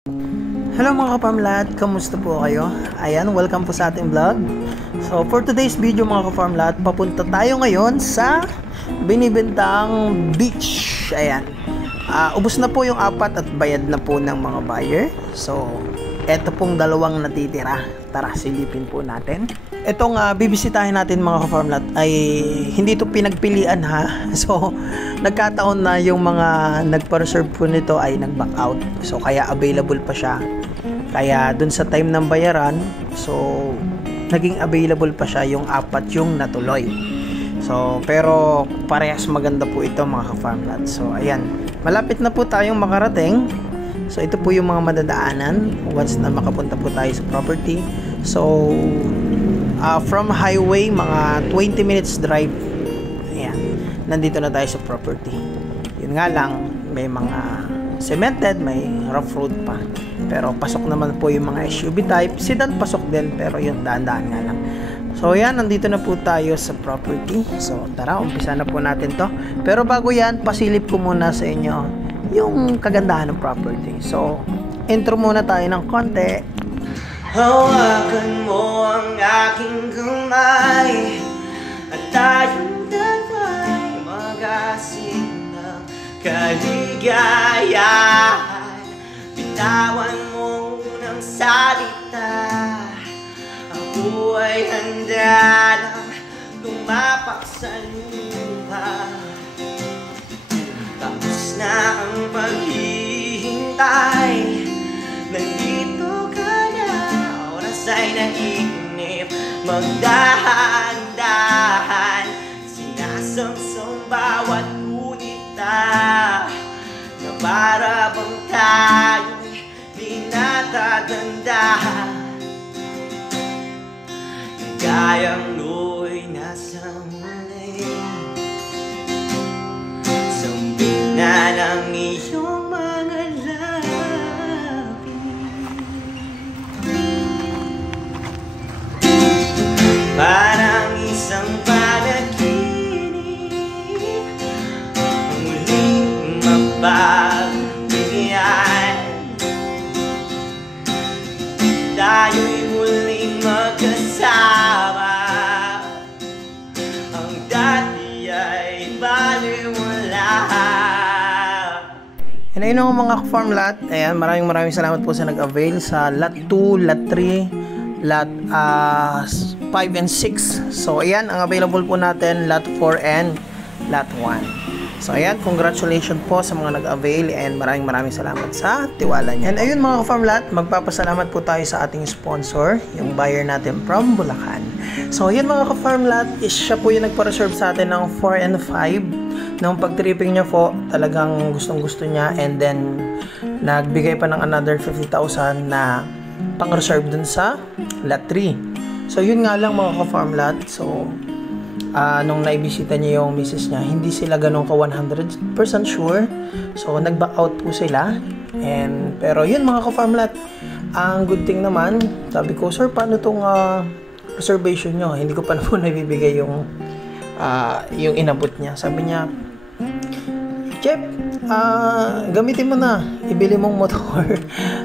Hello mga ka-farmlat, kamusta po kayo? Ayan, welcome po sa ating vlog. So for today's video mga ka-farmlat, papunta tayo ngayon sa binibentang beach. Ayan, ubos na po yung 4 at bayad na po ng mga buyer. So eto pong dalawang natitira. Tara, silipin po natin. Etong bibisitahin natin mga ka-farmlat ay hindi to pinagpilian ha. So nagkataon na yung mga nagpa-reserve po nito ay nag-back out. So kaya available pa siya. Kaya dun sa time ng bayaran, so naging available pa siya yung 4 yung natuloy. So pero parehas maganda po ito mga ka-farmlat. So ayan, malapit na po tayong makarating. So ito po yung mga madadaanan once na makapunta po tayo sa property. So from highway mga 20 minutes drive. Ayan, nandito na tayo sa property. Yun nga lang, may mga cemented, may rough road pa. Pero pasok naman po yung mga SUV type. Sedan pasok din, pero yun, daan-daan nga lang. So yan, nandito na po tayo sa property. So tara, umpisa na po natin to. Pero bago yan, pasilip ko muna sa inyo yung kagandahan ng property. So intro muna tayo ng konti. Hawakan mo ang aking kamay at tayong dalawa'y mag-asik ng kaligayahan. Bitawan mo ng salita, ako ay handa nang lumapak sa lupa. Tapos na ang paghihintay, nandito ka na, oras ay nainip, magdahan-dahan, sinasamsam bawat gunita, na para bang tayo'y di natatandahan. Gayang lu'y nasa muli, sambit na ng iyong mga labi. Parang isang panaginip, muling mapagbigyan. Tayo'y muling magkasama, ang dati ay baliwala. And ayun ang mga farmlat. Ayan, maraming salamat po sa nag-avail sa lot 2, lot 3, lot 5 and 6. So ayan, ang available po natin lot 4 and lot 1. So ayan, congratulations po sa mga nag-avail and maraming salamat sa tiwala niyo. And ayun mga ka-farmlat, magpapasalamat po tayo sa ating sponsor, yung buyer natin from Bulacan. So ayun mga ka-farmlat, siya po yung nagpa-reserve sa atin ng 4 and 5. Nung pag-tripping niya po, talagang gustong-gusto niya, and then nagbigay pa ng another 50,000 na pang-reserve dun sa lot 3. So yun nga lang mga ka-farmlat, so nung naibisita niya yung misis niya, hindi sila ganun ka 100% sure. So nag-back out po sila. Pero yun mga ka-farmlat, ang good thing naman, sabi ko, sir, paano tong reservation nyo? Hindi ko pa na po nabibigay yung inabot niya. Sabi niya, Chef, gamitin mo na, ibili mong motor.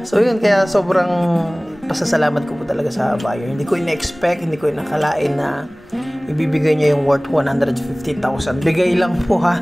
So yun, kaya sobrang pasasalamat ko po talaga sa buyer. Hindi ko in-expect, hindi ko nakalain na ibibigay niya yung worth 150,000. Bigay lang po ha.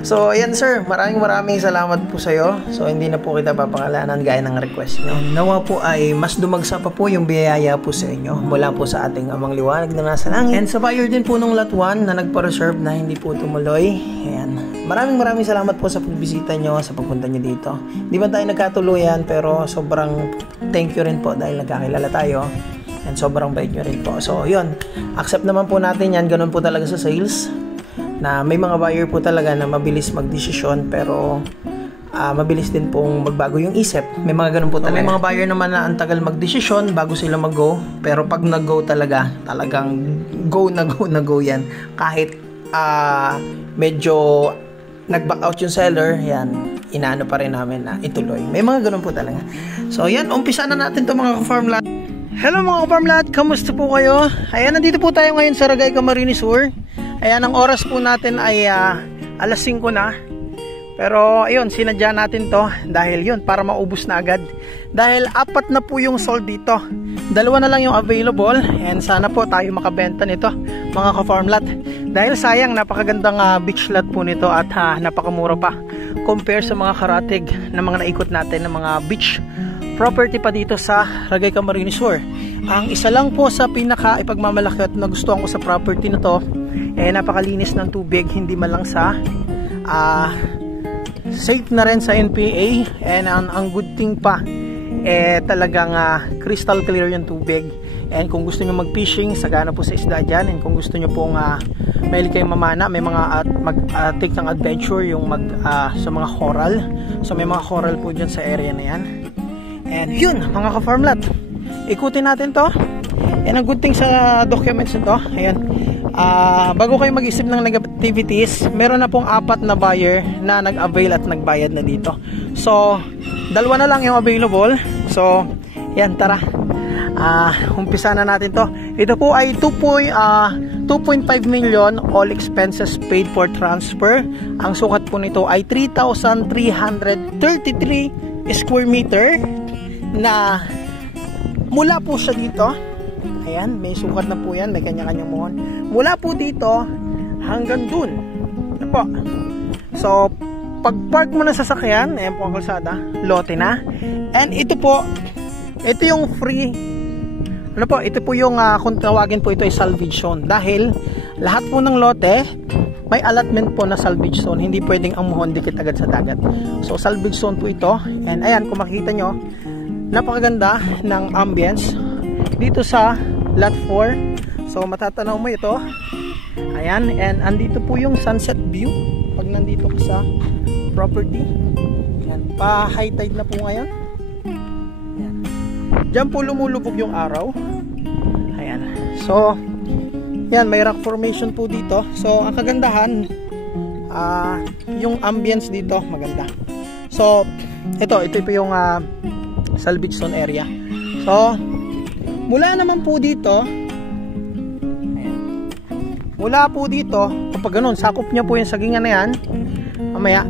So ayan sir, maraming salamat po sa iyo. So hindi na po kita papangalanan gaya ng request niyo. Nawa po ay mas dumagsa pa po yung biyaya po sa inyo mula po sa ating Amang Liwanag na nasa langit. And sa buyer din po nung lot 1 na nagpa-reserve na hindi po tumuloy. Ayan. Maraming salamat po sa pagbisita nyo, sa pagpunta nyo dito. Hindi man tayo nagkatuluyan, pero sobrang thank you rin po dahil nagkakilala tayo. And sobrang bait nyo rin po. So yun, accept naman po natin yan. Ganun po talaga sa sales, na may mga buyer po talaga na mabilis magdesisyon, pero mabilis din pong magbago yung isip. May mga ganun po talaga. May mga buyer naman na ang tagal magdesisyon bago sila mag-go, pero pag nag-go talaga, talagang go na go yan. Kahit medyo nag-back out yung seller, yan, inaano pa rin namin na ituloy. May mga ganun po talaga. So yan, umpisa na natin to mga ka-farmlat. Hello mga ka-farmlat, kamusta po kayo? Ayan, nandito po tayo ngayon sa Ragay, Camarines Sur. Ayan, ang oras po natin ay alas 5 na. Pero ayun, sinadya natin to dahil yun, para maubos na agad. Dahil 4 na po yung sold dito. 2 na lang yung available, and sana po tayo makabenta nito mga ka-farm lot. Dahil sayang, napakagandang beach lot po nito at napakamura pa compare sa mga karatig na mga naikot natin ng mga beach property pa dito sa Ragay Camarines Sur. Ang isa lang po sa pinaka ipagmamalaki at nagustuhan ko sa property na to, napakalinis ng tubig, hindi man lang sa safe na rin sa NPA, and ang good thing pa talagang crystal clear yung tubig. And kung gusto nyo mag-fishing, sagana po sa isda dyan. And kung gusto nyo pong mahilig kayong mamana, may mga take ng adventure yung sa mga coral. So may mga coral po dyan sa area na yan. And yun mga ka-farm lot, ikutin natin to. And ang good thing sa documents nito, ayan, bago kayo mag-isip ng negativities, meron na pong 4 na buyer na nag-avail at nagbayad na dito. So 2 na lang yung available. So yan, tara, umpisa na natin to. Ito po ay 2.5 million, all expenses paid for transfer. Ang sukat po nito ay 3,333 square meter, na mula po siya dito, ayan, may sukat na po yan, may kanya-kanyang muhon, mula po dito hanggang dun. Ano po? So pag park mo na sasakyan, ayan po ang kalsada, lote na. And ito po, ito yung free, ano po, ito po yung kung tawagin po ito ay salvage zone, dahil lahat po ng lote may allotment po na salvage zone, hindi pwedeng ang muhon dikit agad sa dagat. So salvage zone po ito. And ayan, kung makikita nyo, napakaganda ng ambience dito sa lot 4. So matatanaw mo ito, ayan, and andito po yung sunset view pag nandito ka sa property. Ayan, pa high tide na po ngayon. Ayan, diyan po lumulubog yung araw. Ayan, so yan, may rock formation po dito. So ang kagandahan, yung ambience dito maganda. So ito po yung salvage zone area. So mula naman po dito, ayan, mula po dito, kapag ganun, sakop niya po yung sagingan na yan. Mamaya,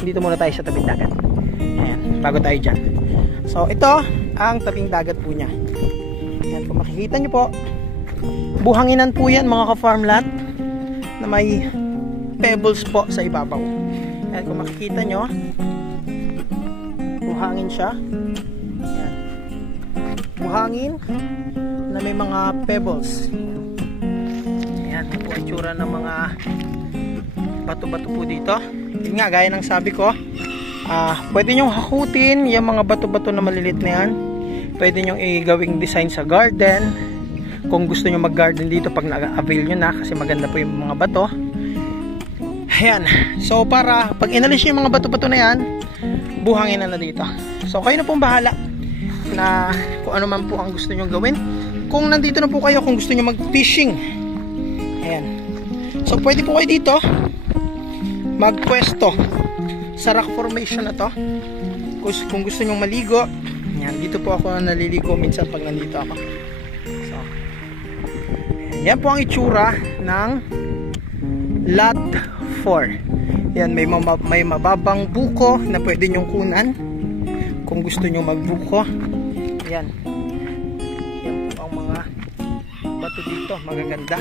dito muna tayo sa tabing dagat. Ayan, bago tayo dyan. So ito ang tabing dagat po niya. Ayan, kung makikita nyo po, buhanginan po yan mga ka-farm lot, na may pebbles po sa ibabaw. Ayan, kung makikita nyo, buhangin siya. Ayan, buhangin na may mga pebbles. Ayan, ito po ang tsura ng mga bato-bato po dito. Yun nga, gaya ng sabi ko, pwede nyong hakutin yung mga bato-bato na malilit na yan. Pwede nyong i-gawing design sa garden. Kung gusto nyo mag-garden dito pag na-avail nyo na, kasi maganda po yung mga bato. Ayan, so para pag inalis nyo yung mga bato-bato na yan, buhangin na dito. So kayo na pong bahala na kung ano man po ang gusto nyo gawin. Kung nandito na po kayo, kung gusto nyo mag-fishing, ayan, so pwede po kayo dito magpwesto sa rock formation na to. Kung gusto nyo maligo, ayan, dito po ako naliligo minsan pag nandito ako. So ayan, yan po ang itsura ng lot 4. Yan, may mababang buko na pwede nyong kunan kung gusto nyo magbuko. Yan, yan po ang mga bato dito, magaganda.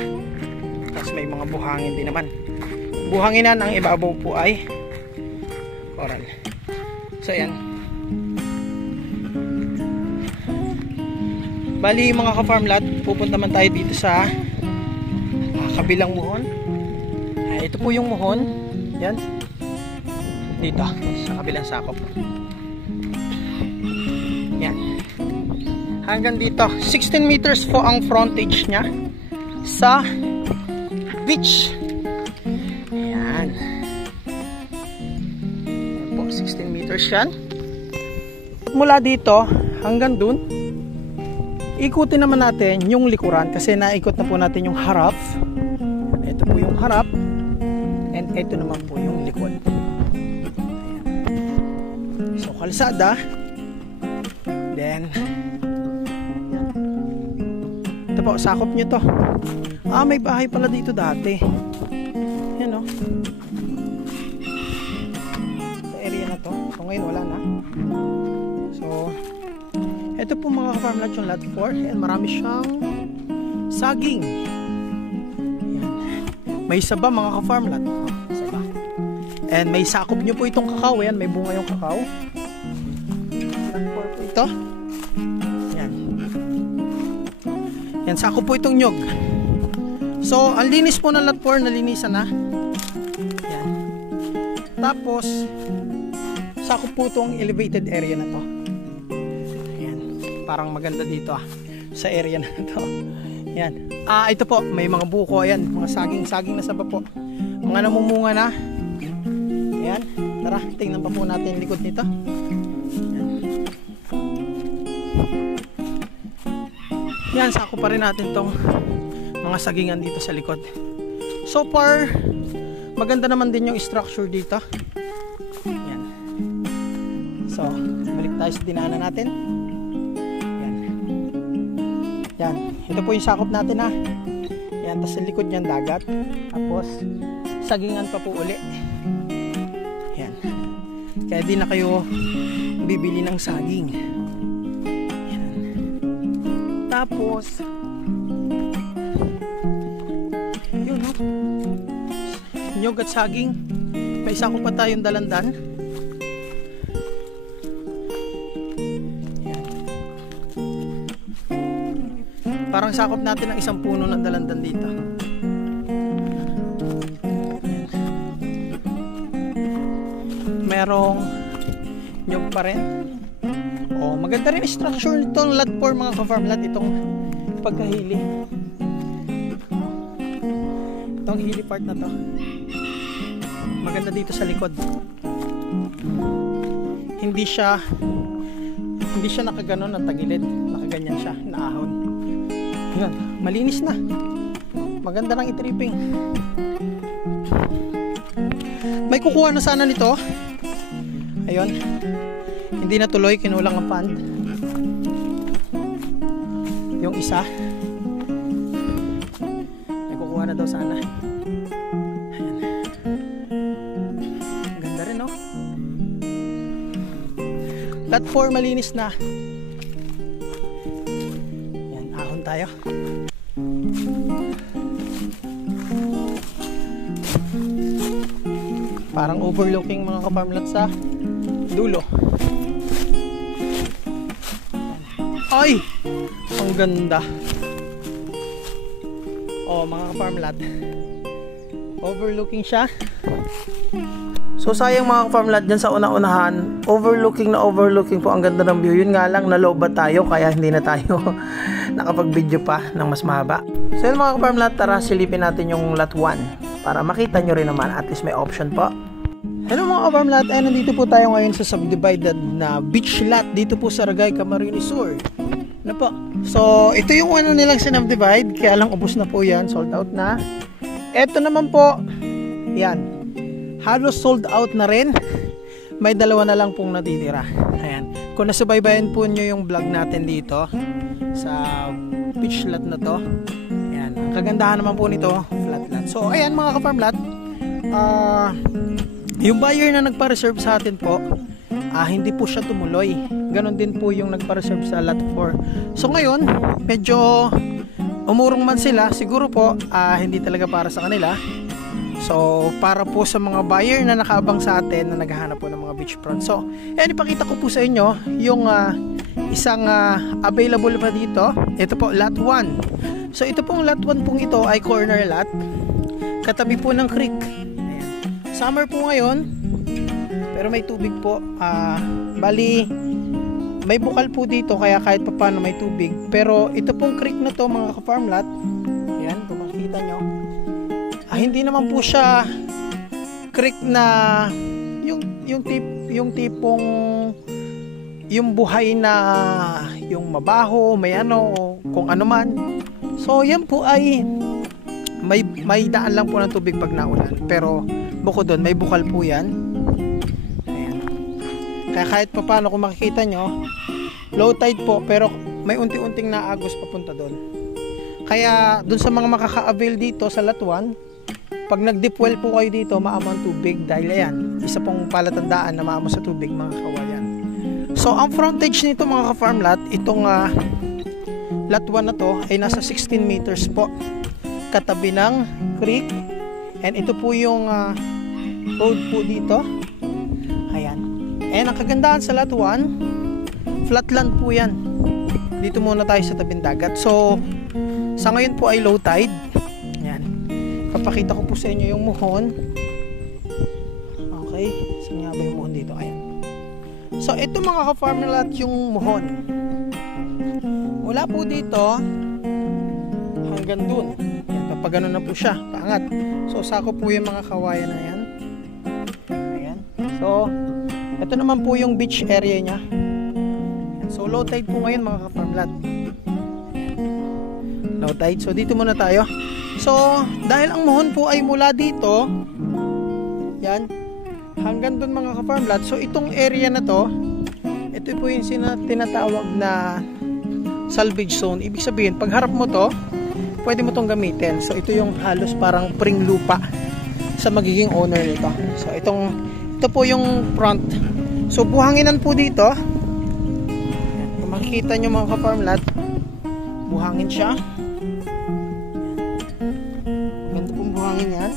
Tapos may mga buhangin din naman. Buhanginan, ang ibabaw po ay coral. So yan, bali mga ka-farm lot, pupunta man tayo dito sa kabilang muhon. Ito po yung muhon. Yan, dito sa kabilang sakop. Yan, hanggang dito 16 meters po ang frontage nya sa beach. Ayan, yan po, 16 meters yan. Mula dito hanggang dun, ikutin naman natin yung likuran, kasi naikot na po natin yung harap. Ito po yung harap, and ito naman po yung likod. Ayan. So kalsada, then ito po, sakop nyo to. May bahay pala dito dati. Yan o. So ngayon wala na. So ito po mga ka-farm lot yung lot 4 and marami siyang saging. Yan. May saba mga ka-farm lot. Saba. And may sakop nyo po itong kakao. Yan, may bunga yung kakao. Lot 4 po ito. Yan. Yan, sakop po itong nyog. So ang linis po ng lot 4, nalinisan na. Yan. Tapos sakop po itong elevated area na to. Parang maganda dito sa area na to. Yan. Ito po, may mga buko, ayan, mga saging na saba po. Mga namumunga na. Ayan. Tara, tingnan pa po natin yung likod nito. Ayan. Yan, sako pa rin natin tong mga sagingan dito sa likod. So far, maganda naman din yung structure dito. Yan. So, balik tayo sa dinaanan natin. Yan, ito po yung sakop natin Yan, tapos sa likod niyan dagat. Tapos sagingan pa po uli. Yan. Kaya di na kayo bibili ng saging. Yan. Tapos yun nyog at saging. May sakop pa tayong dalandan. Parang sakop natin ang isang puno ng dalandan dito. Merong nyog pa rin. Maganda rin structure nitong lot 4 mga ka-farm lot. Itong pagkahili. Itong hili part na to. Maganda dito sa likod. Hindi siya nakaganon ng tagilid. Nakaganyan siya, naahon. Yan, malinis na. Maganda ng i-tripping. May kukuha na sana nito. Ayun. Hindi na tuloy, kinulang ang fund. Yung isa. May kukuha na daw sana. Ayan. Ganda rin, no? Lot 4 malinis na. Tayo. Parang overlooking mga ka-farm lot sa dulo. Ay! Ang ganda. Mga ka-farm lot. Overlooking siya. So sayang mga ka-farm lot dyan sa una-unahan, overlooking po, ang ganda ng view. Yun nga lang, nalobat tayo kaya hindi na tayo nakapag-video pa ng mas mahaba. So yun mga ka-farm lot, tara silipin natin yung lot 1 para makita nyo rin naman, at least may option po. Hello mga ka-farm lot, nandito po tayo ngayon sa subdivided na beach lot dito po sa Ragay, Camarines Sur. Ano po? So ito yung ano nilang sinubdivide, kaya lang ubos na po yan, sold out na. Ito naman po, yan, halos sold out na rin. May dalawa na lang pong natitira. Ayan. Kung nasubaybayan po nyo yung vlog natin dito sa beach lot na to, ayan, ang kagandahan naman po nito, flat lot. So ayan mga ka-farm lot, yung buyer na nagpa-reserve sa atin po, hindi po siya tumuloy. Ganon din po yung nagpa-reserve sa lot 4. So ngayon medyo umurong man sila, siguro po hindi talaga para sa kanila. So para po sa mga buyer na nakaabang sa atin na naghahanap po ng mga beachfront. So ayan, ipakita ko po sa inyo yung isang available pa dito. Ito po lot 1. So ito pong lot 1 pong ito ay corner lot, katabi po ng creek. Ayan. Summer po ngayon, pero may tubig po. Bali may bukal po dito kaya kahit paano may tubig. Pero ito pong creek na to mga ka-farm lot, ayan, kung makikita nyo, hindi naman po siya creek na yung tipong yung buhay na yung mabaho, may ano, kung ano man. So yan po ay may daan lang po ng tubig pag naulan, pero bukod doon may bukal po yan. Ayan. Kaya kahit pa paano kung makikita nyo, low tide po, pero may unti-unting naagos papunta doon. Kaya doon sa mga makaka-avail dito sa lot 1, pag nag-deep well po kayo dito, maamo ang tubig dahil ayan, isa pong palatandaan na maamo sa tubig mga kawayan. So ang frontage nito mga ka-farm lot, itong lot 1 na to ay nasa 16 meters po, katabi ng creek. And ito po yung road po dito. Ayan. And ang kagandahan sa lot 1, flatland po yan. Dito muna tayo sa tabing dagat. So sa ngayon po ay low tide. Ayan. Papakita ko po sa inyo yung muhon. Okay. Saan nga ba yung muhon dito? Ayan. So ito mga ka-farm lot yung muhon. Wala po dito hanggang dun. Ayan, papagano na po siya, paangat. So sako po yung mga kawayan na yan. Ayan. So ito naman po yung beach area nya. Ayan. So low tide po ngayon mga ka-farm lot. Low tide. So dito muna tayo. So dahil ang muhon po ay mula dito, yan, hanggang dun mga ka-farm lot. So itong area na to, ito po yung tinatawag na salvage zone. Ibig sabihin, pag harap mo to, pwede mo tong gamitin. So ito yung halos parang pring lupa sa magiging owner nito. So ito po yung front. So buhanginan po dito. Kung makikita nyo mga ka-farm lot, buhangin siya. Maganda pong buhangin yan.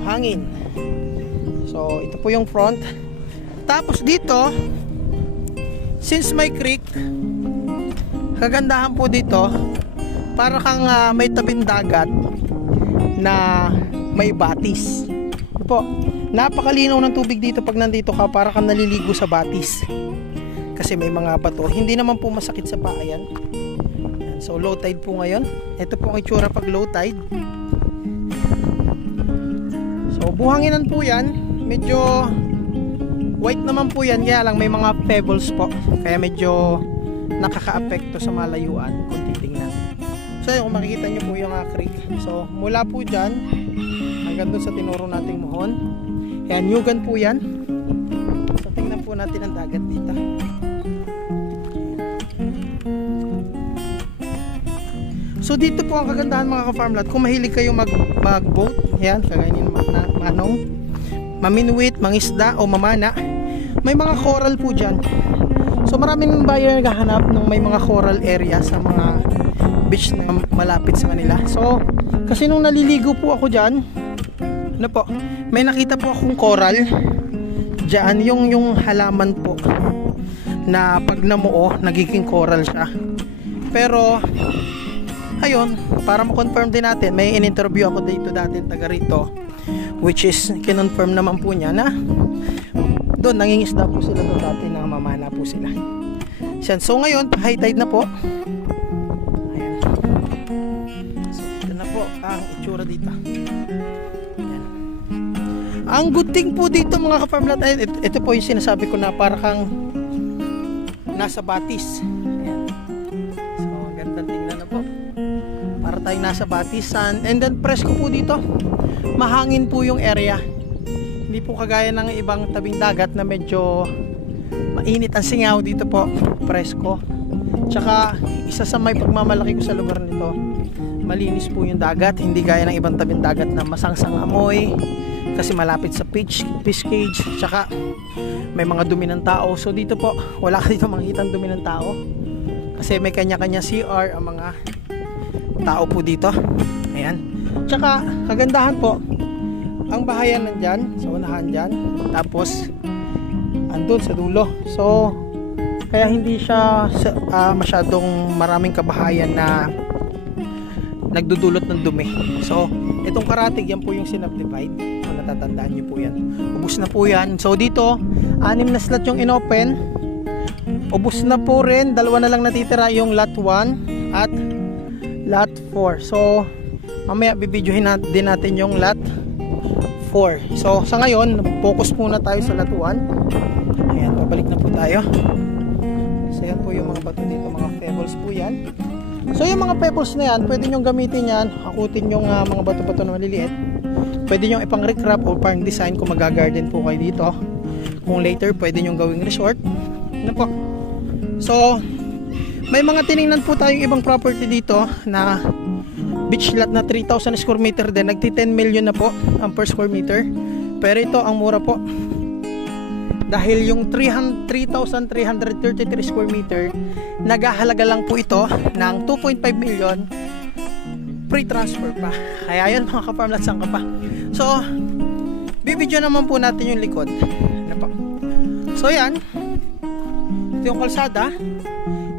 Buhangin. So ito po yung front. Tapos dito, since may creek, kagandahan po dito, para kang may tabing dagat na may batis. Ito po, napakalinaw ng tubig dito pag nandito ka, para kang naliligo sa batis. Kasi may mga bato. Hindi naman po masakit sa paa yan. So low tide po ngayon. Ito po ang itsura pag low tide. So buhanginan po yan. Medyo white naman po yan, kaya lang may mga pebbles po. Kaya medyo nakaka-apekto sa malayuan kung titingnan. So kung makikita nyo po yung creek. So mula po dyan hanggang doon sa tinuro nating muhon. Ayan, Nyugan po yan. So tingnan po natin ang dagat dito. So dito po ang kagandahan mga ka-farm lot. Kung mahilig kayo mag-boat, yan, kagaya ni Manong, maminwit, mangisda o mamana, may mga coral po dyan. So maraming buyer naghahanap ng may mga coral area sa mga beach na malapit sa kanila. So kasi nung naliligo po ako dyan, ano po, may nakita po akong coral dyan, yung halaman po na pag namuo nagiging coral siya. Pero ayun, para ma-confirm din natin, may in-interview ako dito dati, taga rito, which is kinonfirm naman po niya na doon nangingisda po sila doon dati, na mamana po sila. So ngayon high tide na po. Ayan. So ito na po ang itsura dito. Ayan. Ang good thing po dito mga ka-farm lot, ito po yung sinasabi ko na para kang nasa batis. Ayan. So ganda tingnan na po, para tayong nasa batisan. And then presko po dito, mahangin po yung area. Hindi po kagaya ng ibang tabing dagat na medyo mainit ang singaw. Dito po presko. Tsaka isa sa may pagmamalaki ko sa lugar nito, malinis po yung dagat. Hindi gaya ng ibang tabing dagat na masangsang amoy kasi malapit sa fish cage. Tsaka may mga dumi ng tao. So dito po wala ka dito makikita dumi ng tao kasi may kanya-kanya CR ang mga tao po dito. Ayan. Tsaka kagandahan po, ang bahayan nandyan sa unahan dyan, tapos andun sa dulo. So kaya hindi siya masyadong maraming kabahayan na nagdudulot ng dumi. So itong Karatig, yan po yung sinubdivide, kung natatandaan nyo po yan. Ubus na po yan. So dito 6 na slot yung inopen, ubus na po rin. 2 na lang natitira, yung lot 1 at lot 4. So mamaya bibidyohin din natin yung lot 4. So sa ngayon focus muna tayo sa lot 1. Ayan, babalik na po tayo. So yan po yung mga bato dito, mga pebbles po yan. So yung mga pebbles na yan, pwede nyo gamitin yan, hakutin yung mga bato-bato na maliliit. Pwede nyo ipang recrap o parang design kung mag-garden po kayo dito. Kung later pwede nyo gawing resort. Ano po? So may mga tiningnan po tayong ibang property dito na beach lot na 3,000 square meter din. Nagti 10 million na po ang per square meter. Pero ito ang mura po. Dahil yung 3,333 square meter, naghahalaga lang po ito ng 2.5 million free transfer pa. Kaya yan mga ka-farmlat, saan ka pa? So, bibidyo naman po natin yung likod. Ano po? So yan, ito yung kalsada.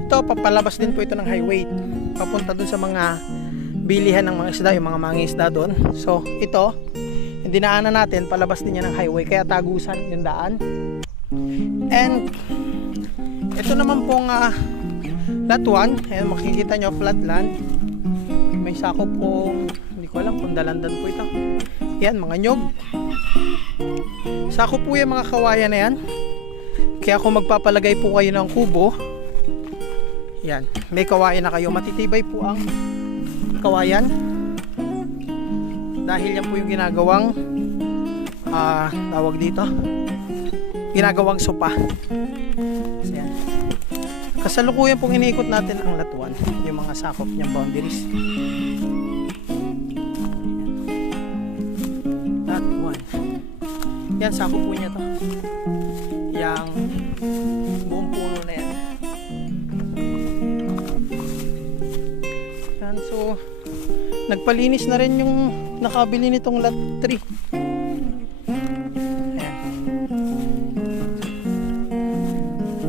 Ito, papalabas din po ito ng highway. Papunta dun sa mga bilihan ng mga isda, yung mga mangingisda doon. So, ito, yung dinaanan natin, palabas din yan ng highway. Kaya tagusan yung daan. And ito naman pong lot 1. Ayan, makikita nyo, flat land. May sakop pong, hindi ko alam kung dalandan po ito. Yan, mga nyog. Sakop po yung mga kawayan na yan. Kaya kung magpapalagay po kayo ng kubo, yan, may kawayan na kayo. Matitibay po ang kawayan. Dahil yan po yung ginagawang tawag dito, ginagawang sopa. So yan, kasalukuyan pong iniikot natin ang lot 1, yung mga sakop niyang boundaries. Lot 1, yan, sakop po niya to, yung buong puno na yan. Yan, so nagpalinis na rin yung nakabili nitong lot 3.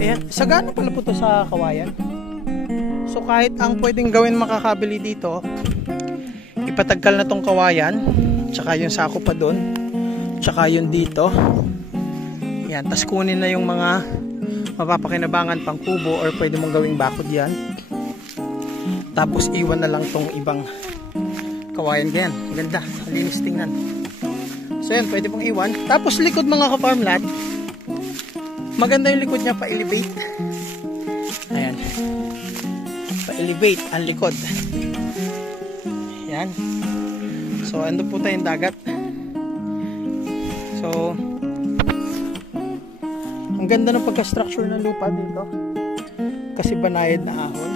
Ayan, sagana pala po to sa kawayan. So kahit ang pwedeng gawin makakabili dito, ipatagkal na tong kawayan, tsaka yung sako pa doon, tsaka yung dito. Yan, tas kunin na yung mga mapapakinabangan pang kubo or pwede mong gawing bakod yan. Tapos iwan na lang tong ibang kawayan. Ganyan, ganda, linis tingnan. So yan, pwede pong iwan. Tapos likod mga ka-farmland, maganda yung likod niya, pa-elevate. Ayan, pa-elevate ang likod. Ayan. So ando po tayong dagat. So ang ganda ng pagka-structure ng lupa dito, kasi banayad na ahon.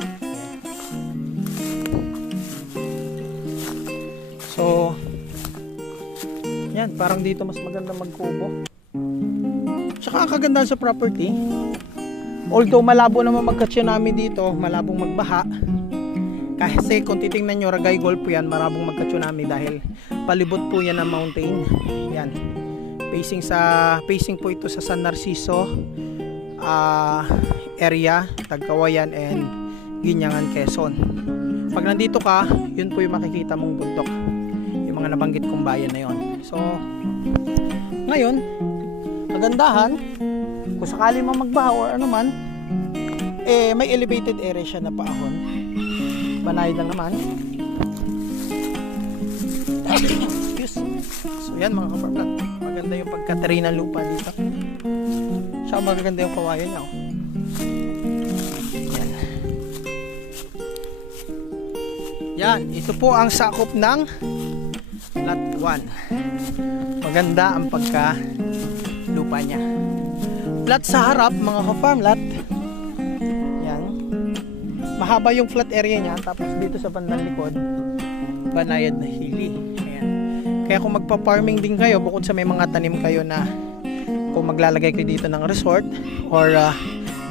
So yan, parang dito mas maganda magkubo. Tsaka ang kagandahan sa property, although malabo naman magka-tsunami dito, malabong magbaha, kasi kung titingnan nyo, Ragay Golf po yan, malabong magka-tsunami dahil palibot po yan ng mountain. Yan, facing po ito sa San Narciso area, Tagkawayan and Ginyangan, Quezon. Pag nandito ka, yun po yung makikita mong bundok, yung mga nabanggit kong bayan na yon. So ngayon, kagandahan, kung sakali man magbaha or ano man, eh may elevated area siya na paahon. Banayad lang naman. Excuse. So yan mga ka-farmland, maganda yung pagka-terrain ng lupa dito. Tsaka magaganda yung kawayan niya. Yan. Yan, ito po ang sakop ng lot 1. Maganda ang pagka lupa niya. Flat sa harap mga ka-farmlat. Yan. Mahaba yung flat area niya, tapos dito sa bandang likod, banayad na hili. Ayan. Kaya kung magpa-farming din kayo, bukod sa may mga tanim kayo na kung maglalagay kayo dito ng resort or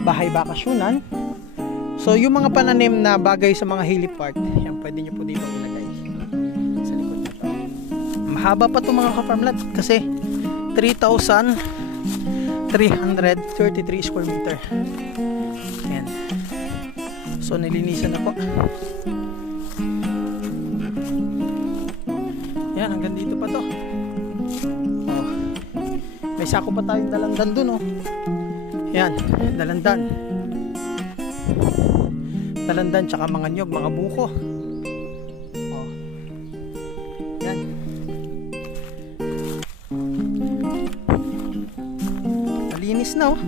bahay bakasyonan, so yung mga pananim na bagay sa mga hilly part, yan, pwede nyo po dito ilagay sa likod na to. Mahaba pa to mga ka-farmlat kasi 3,333 square meter. Ayan. So nilinisan na po. Yan, hanggang dito pa to. Oh. May sako pa tayong dalandan dun, oh. Yan, dalandan. Dalandan tsaka mga nyog, mga buko. Oh. Yan. Malinis na, oh.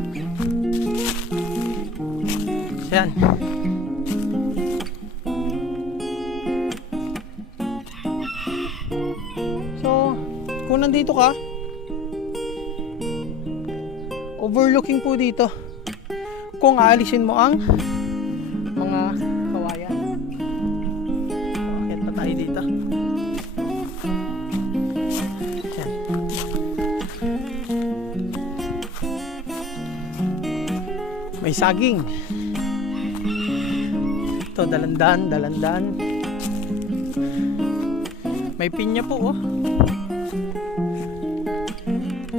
Yan. So, kung nandito ka, overlooking po dito. Kung aalisin mo ang mga kawayan. So, akit pa tayo dito. May saging. Ito, dalandan. May pinya po, oh.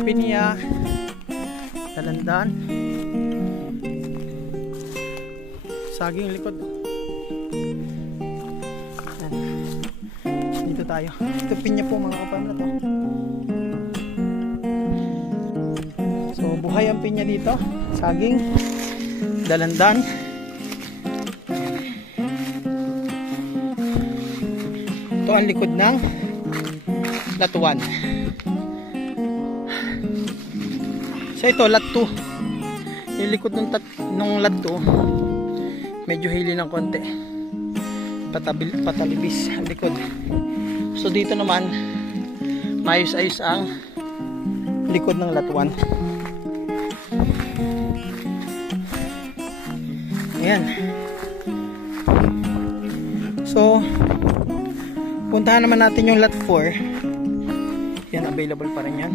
Pinya. Dalandan. Saging likod. Dito tayo. Ito pinya po mga kapamilya to. So buhay ang pinya dito. Saging. Dalandan. Ito ang likod ng latuan. So ito lat 2. Yung likod ng lat 2 medyo hili ng konti. Patalibis ang likod. So dito naman maayos-ayos ang likod ng latuan. Ayan. So puntahan naman natin yung lot 4. Yan, available pa rin yan.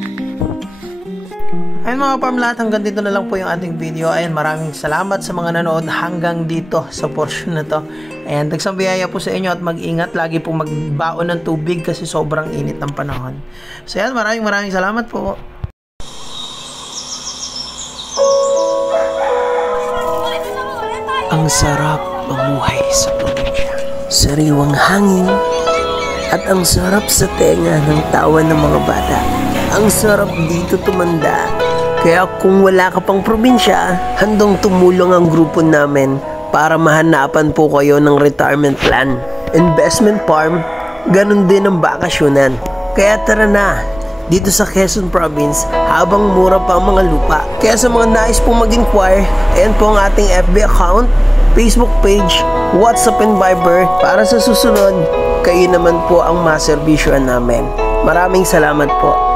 Ayun mga farm lahat, hanggang dito na lang po yung ating video. Ayun, maraming salamat sa mga nanood hanggang dito sa portion na to. Ayan, dagsang biyaya po sa inyo at mag-ingat. Lagi po magbaon ng tubig kasi sobrang init ng panahon. So yan, maraming salamat po. Ang sarap mamuhay sa probinsya. Sariwang hangin at ang sarap sa tenga ng tawa ng mga bata. Ang sarap dito tumanda. Kaya kung wala ka pang probinsya, handang tumulong ang grupo namin para mahanapan po kayo ng retirement plan. Investment farm, ganun din ang bakasyonan. Kaya tara na, dito sa Quezon Province, habang mura pa ang mga lupa. Kaya sa mga nais pong mag-inquire, ayan po ang ating FB account, Facebook page, WhatsApp and Viber. Para sa susunod, kayo naman po ang maserbisyoan namin. Maraming salamat po.